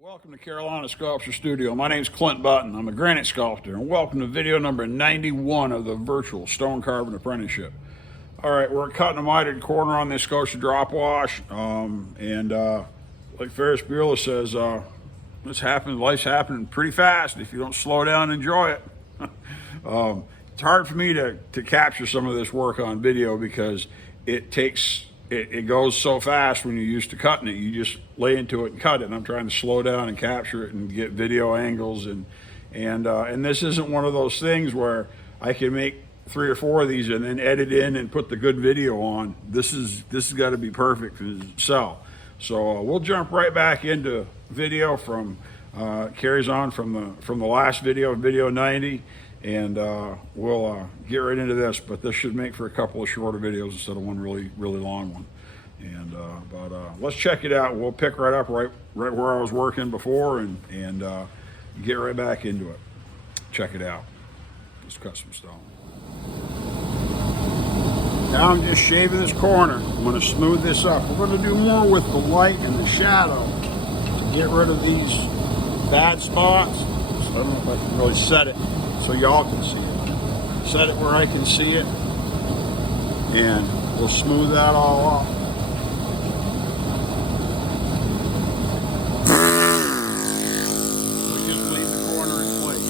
Welcome to Carolina Sculpture Studio. My name is Clint Button. I'm a granite sculptor, and welcome to video number 91 of the Virtual Stone Carving Apprenticeship. All right, we're cutting a mitered corner on this scotia drop wash, like Ferris Bueller says, life's happening pretty fast if you don't slow down and enjoy it. It's hard for me to capture some of this work on video because it goes so fast when you're used to cutting it. You just lay into it and cut it, and I'm trying to slow down and capture it and get video angles, and this isn't one of those things where I can make 3 or 4 of these and then edit in and put the good video on. This has got to be perfect to sell. So we'll jump right back into video from carries on from the last video, video 90. And we'll get right into this, but this should make for a couple of shorter videos instead of one really long one. And let's check it out. We'll pick right up right where I was working before and get right back into it. Check it out. Let's cut some stone. Now I'm just shaving this corner. I'm going to smooth this up. We're going to do more with the light and the shadow to get rid of these bad spots. So I don't know if I can really set it so y'all can see it. Set it where I can see it, and we'll smooth that all off. We just leave the corner in place.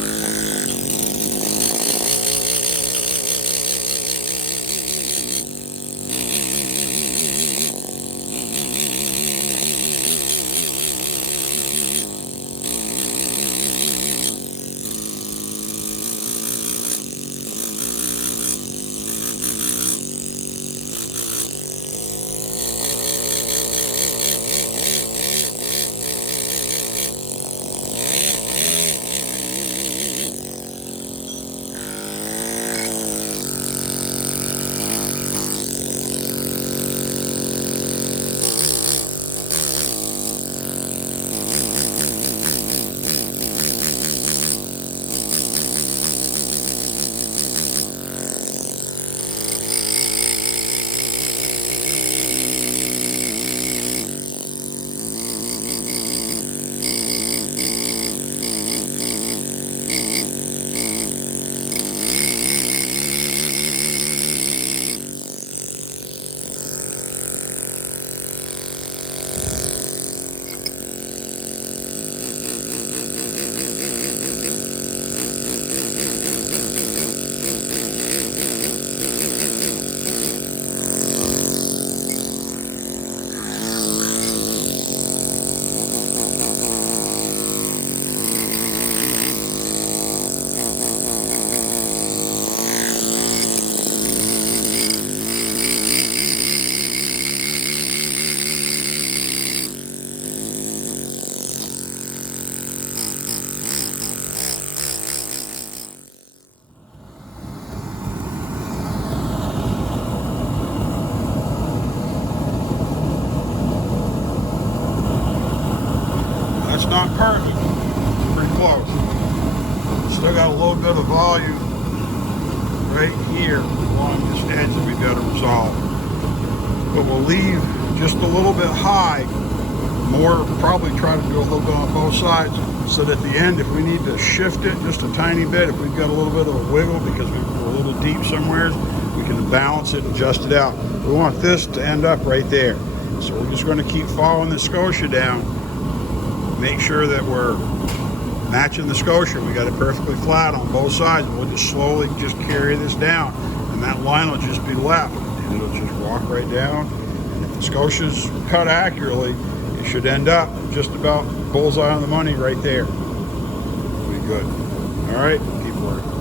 Not perfect, pretty close. Still got a little bit of volume right here along this edge that we've got to resolve. But we'll leave just a little bit high, probably try to do a little bit on both sides, so that at the end, if we need to shift it just a tiny bit, if we've got a little bit of a wiggle because we're a little deep somewhere, we can balance it, adjust it out. We want this to end up right there. So we're just going to keep following the scotia down. Make sure that we're matching the scotia. We got it perfectly flat on both sides, and we'll just slowly just carry this down, and that line will just be left, and it'll just walk right down. And if the scotia's cut accurately, it should end up just about bullseye on the money right there. It'll be good. All right, keep working.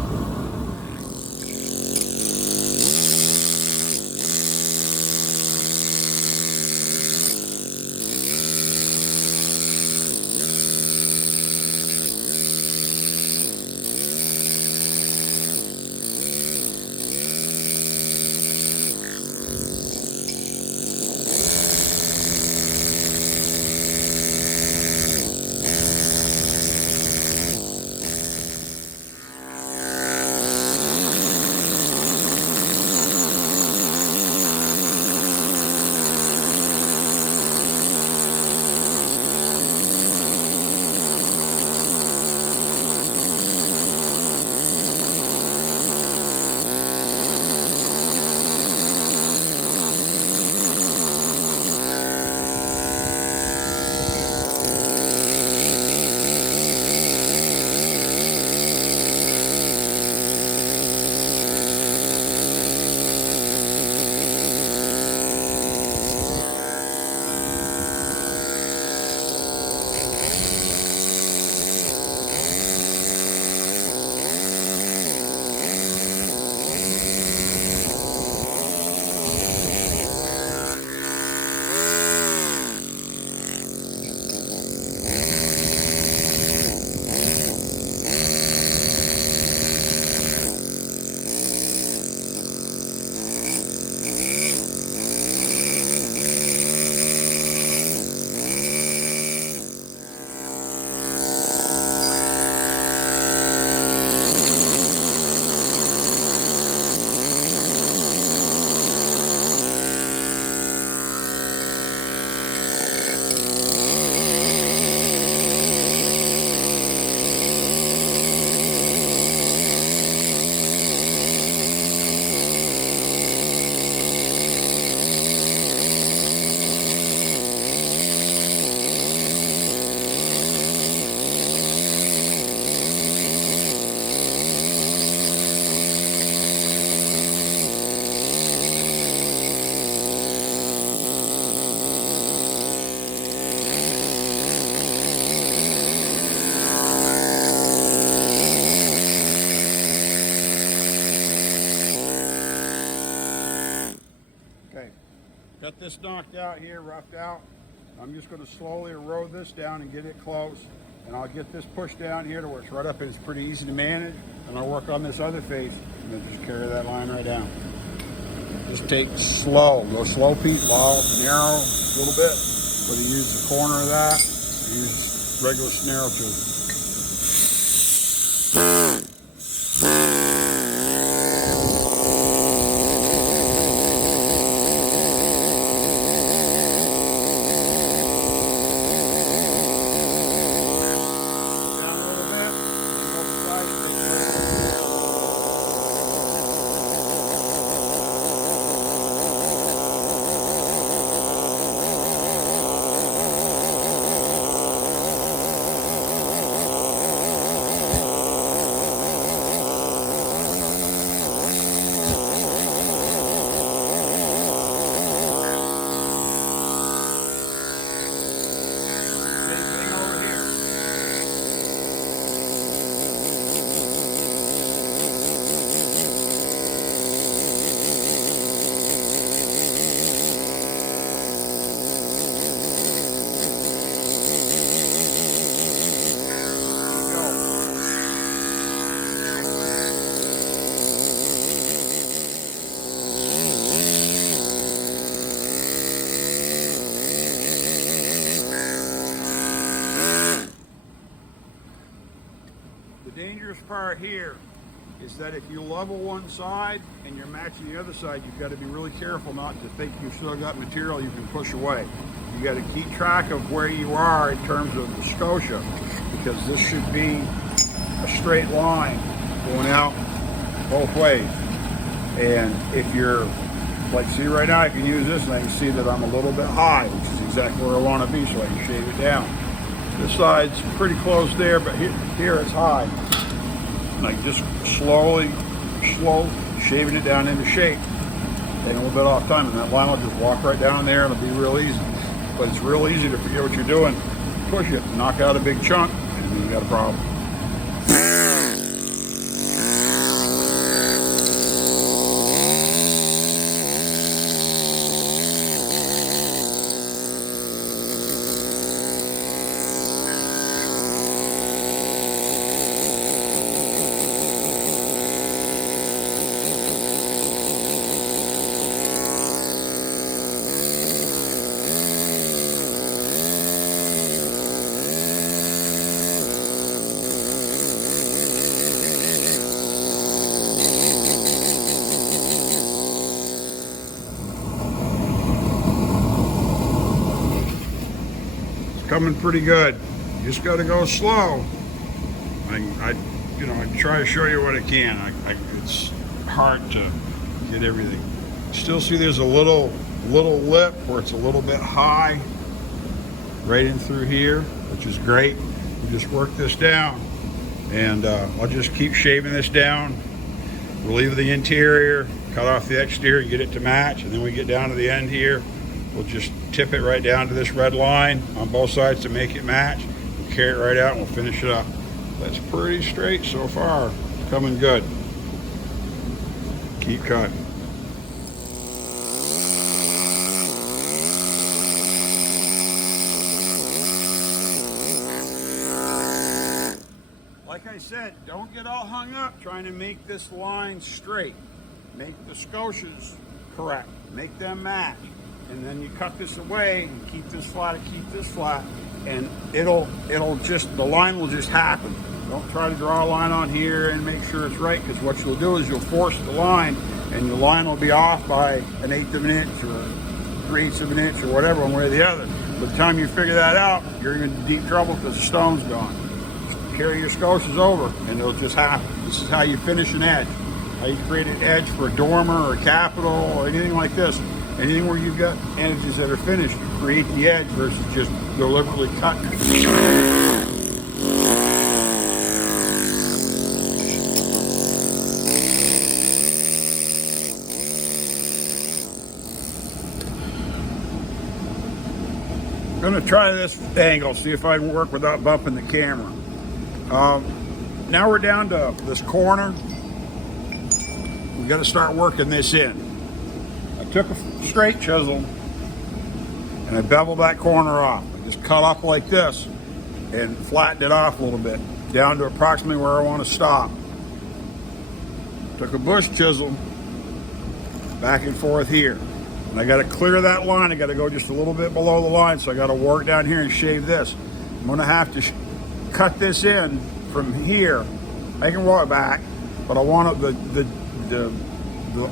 this knocked out here, roughed out. I'm just going to slowly erode this down and get it close. And I'll get this pushed down here to where it's right up and it's pretty easy to manage. And I'll work on this other face and then just carry that line right down. Just take slow, go slow, Pete, low, narrow, a little bit. Whether you use the corner of that, or use regular snarl chisel. Dangerous part here is that if you level one side and you're matching the other side, you've got to be really careful not to think you've still got material you can push away. You got to keep track of where you are in terms of the scotia, because this should be a straight line going out both ways. And if you're, like, see right now, I can use this and I can see that I'm a little bit high, which is exactly where I want to be, so I can shave it down. This side's pretty close there, but here it's high. Like just slow, shaving it down into shape. Taking a little bit off time, and that line will just walk right down there and it'll be real easy. But it's real easy to forget what you're doing. Push it, knock out a big chunk, and then you got a problem. Coming pretty good. You just got to go slow. I try to show you what I can. It's hard to get everything. Still see there's a little lip where it's a little bit high, right in through here, which is great. You just work this down, and I'll just keep shaving this down. Relieve the interior, cut off the exterior, get it to match, and then we get down to the end here. We'll just tip it right down to this red line on both sides to make it match. We'll carry it right out and we'll finish it up. That's pretty straight so far. It's coming good. Keep cutting. Like I said, don't get all hung up trying to make this line straight. Make the scotias correct. Make them match. And then you cut this away and keep this flat and keep this flat, and it'll just, the line will just happen. Don't try to draw a line on here and make sure it's right, because what you'll do is you'll force the line, and your line will be off by 1/8 of an inch or 3/8 of an inch or whatever, one way or the other. By the time you figure that out, you're in deep trouble because the stone's gone. Just carry your scotias over and it'll just happen. This is how you finish an edge. How you create an edge for a dormer or a capital or anything like this. Anything where you've got edges that are finished, you create the edge versus just deliberately cutting. I'm going to try this angle, see if I can work without bumping the camera. Now we're down to this corner. We got to start working this in. I took a straight chisel and I bevel that corner off. I just cut up like this and flatten it off a little bit, down to approximately where I want to stop. Took a bush chisel, back and forth here. And I got to clear that line. I got to go just a little bit below the line, so I got to work down here and shave this. I'm going to have to cut this in from here. I can roll it back, but I want it, the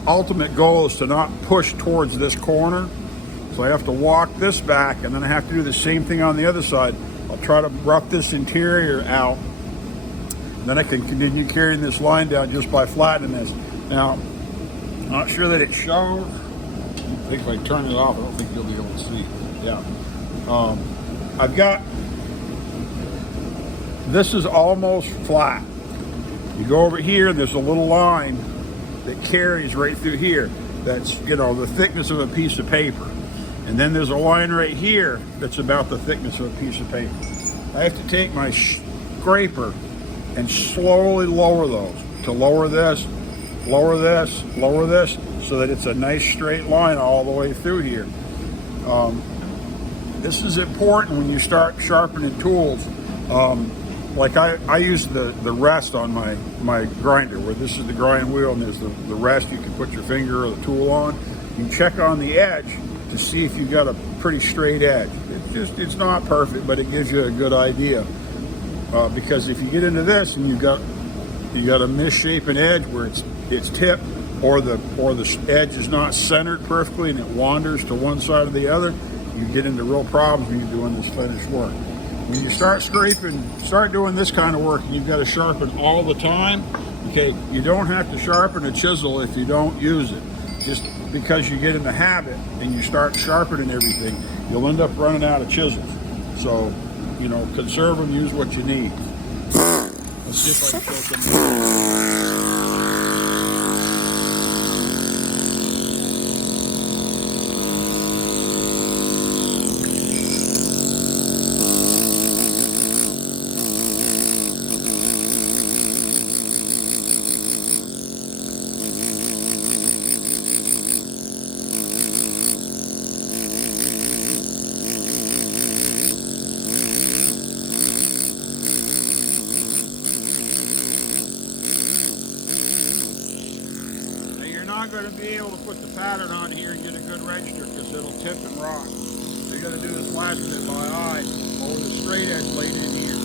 ultimate goal is to not push towards this corner. So I have to walk this back, and then I have to do the same thing on the other side. I'll try to rough this interior out. Then I can continue carrying this line down just by flattening this. Now, I'm not sure that it shows. I think if I turn it off, I don't think you'll be able to see. Yeah. I've got, this is almost flat. You go over here, and there's a little line that carries right through here. That's, you know, the thickness of a piece of paper. And then there's a line right here that's about the thickness of a piece of paper. I have to take my scraper and slowly lower those. To lower this, lower this, lower this, so that it's a nice straight line all the way through here. This is important when you start sharpening tools. Like I use the rest on my grinder, where this is the grind wheel and there's the rest you can put your finger or the tool on. You check on the edge to see if you've got a pretty straight edge. It's not perfect, but it gives you a good idea. Because if you get into this and you got a misshapen edge where it's tipped, or the edge is not centered perfectly and it wanders to one side or the other, you get into real problems when you're doing this finished work. When you start scraping, start doing this kind of work, and you've got to sharpen all the time. Okay, you don't have to sharpen a chisel if you don't use it. Just because you get in the habit and you start sharpening everything, you'll end up running out of chisels. So, you know, conserve them, use what you need. Let's see if I can show some. Not going to be able to put the pattern on here and get a good register because it'll tip and rock. So you got to do this last bit by eye over the straight edge laid in here.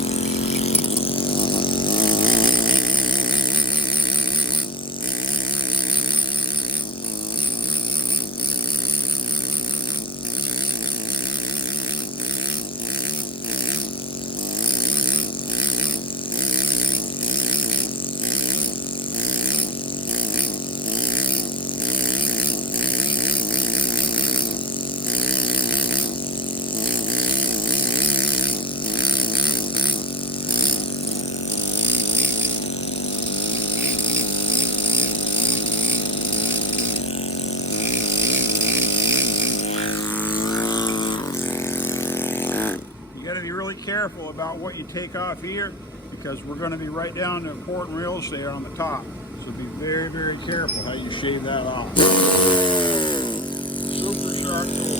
Careful about what you take off here, because we're going to be right down to important real estate on the top. So be very, very careful how you shave that off. Super sharp tool.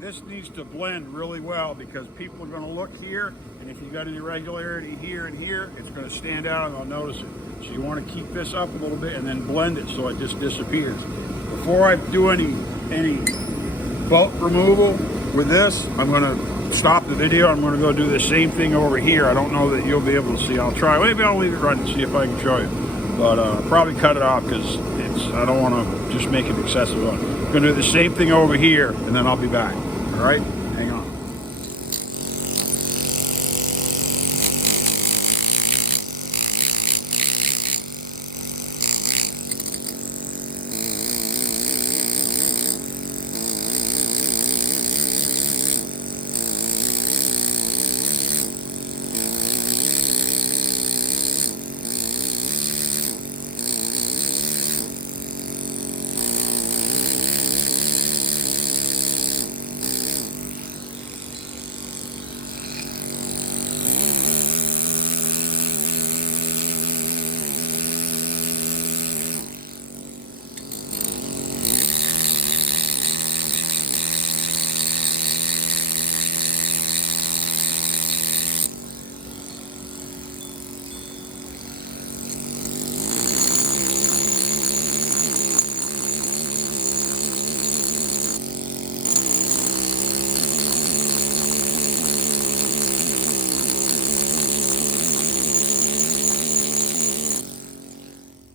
This needs to blend really well, because people are going to look here, and if you've got an irregularity here and here, it's going to stand out and they'll notice it. So you want to keep this up a little bit and then blend it so it just disappears. Before I do any bulk removal with this, I'm going to stop the video. I'm going to go do the same thing over here. I don't know that you'll be able to see. I'll try. Maybe I'll leave it running and see if I can show you. But I'll probably cut it off because I don't want to just make it excessive. I'm going to do the same thing over here, and then I'll be back. All right, hang on.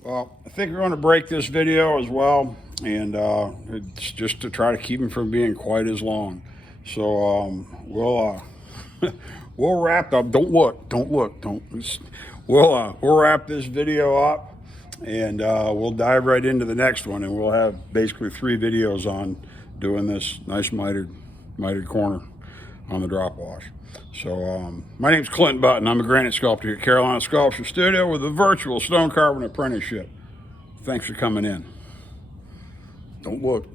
Well, I think we're going to break this video as well, and it's just to try to keep them from being quite as long. So we'll we'll wrap up. Don't look. We'll wrap this video up, and we'll dive right into the next one, and we'll have basically 3 videos on doing this nice mitered corner on the drop wash. So my name's Clint Button. I'm a granite sculptor here at Carolina Sculpture Studio with the Virtual Stone Carving Apprenticeship. Thanks for coming in. Don't look.